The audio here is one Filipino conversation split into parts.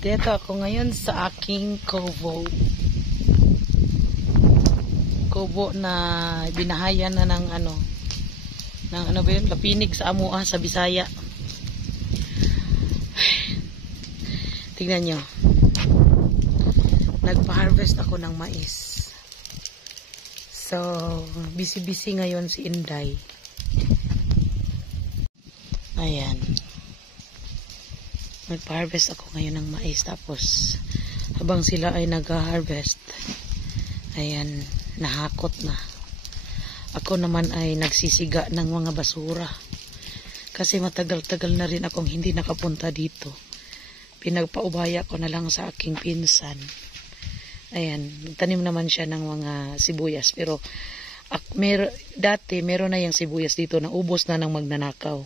Nandito ako ngayon sa aking kubo. Kubo na binahayan na ng ano ba yun? Lapinig sa Amua sa Bisaya. Tingnan nyo. Nagpa-harvest ako ng mais. So, busy-busy ngayon si Inday. Ayan. Nagpa-harvest ako ngayon ng mais. Tapos, habang sila ay nag-harvest, ayan, nahakot na. Ako naman ay nagsisiga ng mga basura. Kasi matagal-tagal na rin akong hindi nakapunta dito. Pinagpaubaya ko na lang sa aking pinsan. Ayan, nagtanim naman siya ng mga sibuyas. Pero, dati meron na yung sibuyas dito na ubos na ng magnanakaw.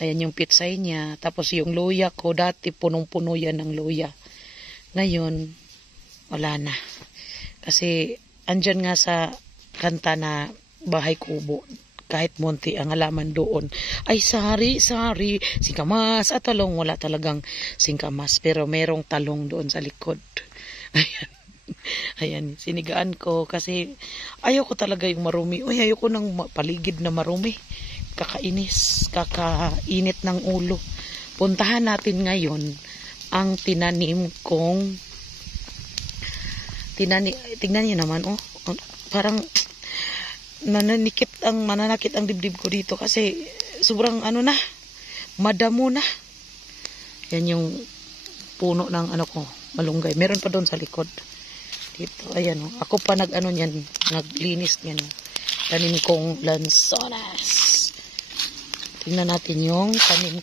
Ayan yung pitsay niya. Tapos yung luya ko, dati punong-puno yan ng luya. Ngayon, wala na. Kasi, andyan nga sa kanta na bahay kubo. Kahit munti ang halaman doon. Ay, sari, singkamas at talong. Wala talagang singkamas. Pero merong talong doon sa likod. Ayan. Ayan, sinigaan ko. Kasi, ayoko talaga yung marumi. Uy, ayoko ng paligid na marumi. Kakainit ng ulo. Puntahan natin ngayon ang tinanim kong tingnan niyo naman, parang mananakit ang dibdib ko dito kasi sobrang madamo na. Yan yung puno ng malunggay. Meron pa doon sa likod. Dito, ayan ako pa naglinis niyan. Tanim kong lansones. Tingnan natin yung tanim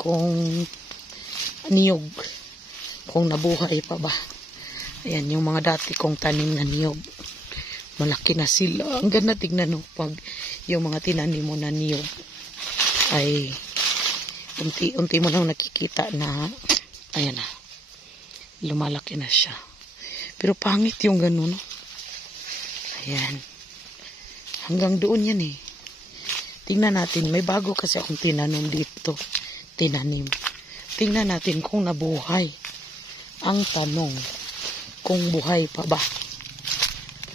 kong niyog. Kung nabuhay pa ba. Ayan, yung mga dati kong tanim na niyog. Malaki na sila. Ang ganda tingnan pag yung mga tinanim mo na niyog ay unti-unti mo nang nakikita na ayan na. Lumalaki na siya. Pero pangit yung ganun. Ayan. Hanggang doon yan eh. Tingnan natin, may bago kasi akong tinanim dito. Tingnan natin kung nabuhay. Ang tanong, kung buhay pa ba?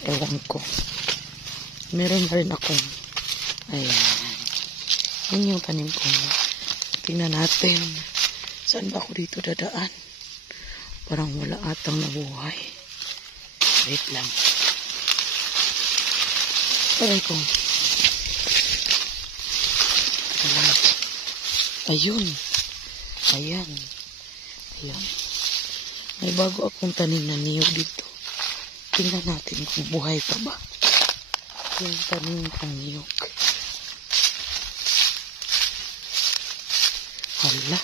Ewan ko. Meron na rin akong, ayan. Yun yung tanim ko. Tingnan natin. Saan ba ako dito dadaan? Parang wala atang nabuhay. Wait lang. Aray ko. Ayun. Ayan. May bago akong tanim na niyog dito. Tingnan natin kung buhay pa ba. Yung tanim kong niyog. Hala.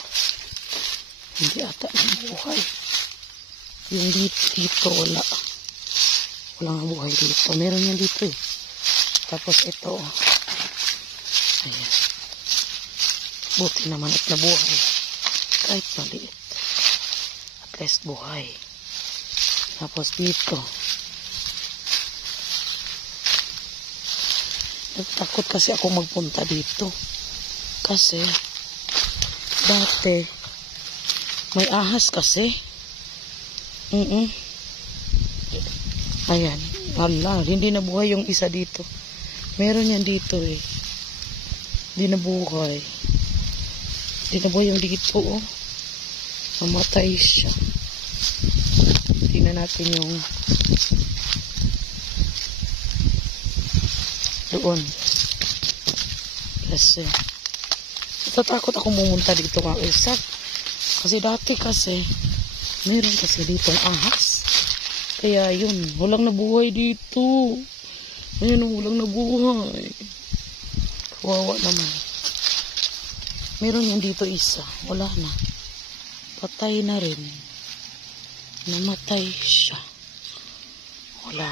Hindi ata ng buhay. Yung dito wala. Walang buhay dito. Meron yan dito eh. Tapos ito. Ayan. Buti naman at nabuhay. Kahit maliit. At least buhay. Tapos dito. Nagtakot kasi ako magpunta dito. Kasi dati may ahas kasi. Ayan. Hala, hindi nabuhay yung isa dito. Meron yan dito eh. Hindi nabuhay. Hindi nabuhay yung dito Mamatay siya. Tingnan natin yung doon. Kasi natatakot akong pumunta dito mga isa. Kasi dati meron kasi dito ang ahas. Kaya yun, walang nabuhay dito. Ayun, walang nabuhay. Kawawa naman. Meron yan dito isa. Wala na. Patay na rin. Namatay siya. Wala.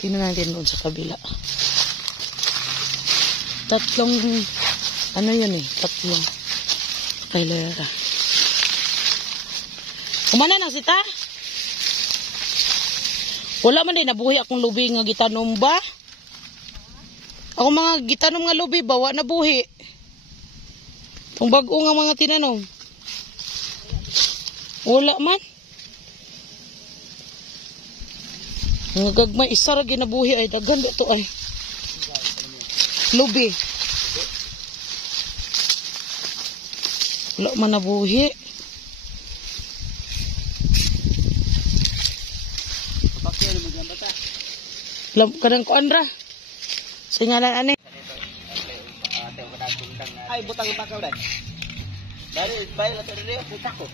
Tingnan natin doon sa kabila. Tatlong kailera. Kumana na sita? Wala man din nabuhay akong lubi nga gitanom ba? Ako mga gitanom nga lubi ba, wa nabuhi. Itong bago nga mga tinanom. Wala man. Nga gagmay, isa ra ginabuhi ay daghan to ay. Lubi. Wala man nabuhi. Kadang ko andra. Singalan ani. Ay butang takaw dai. Dari bayar atau dari butak ko.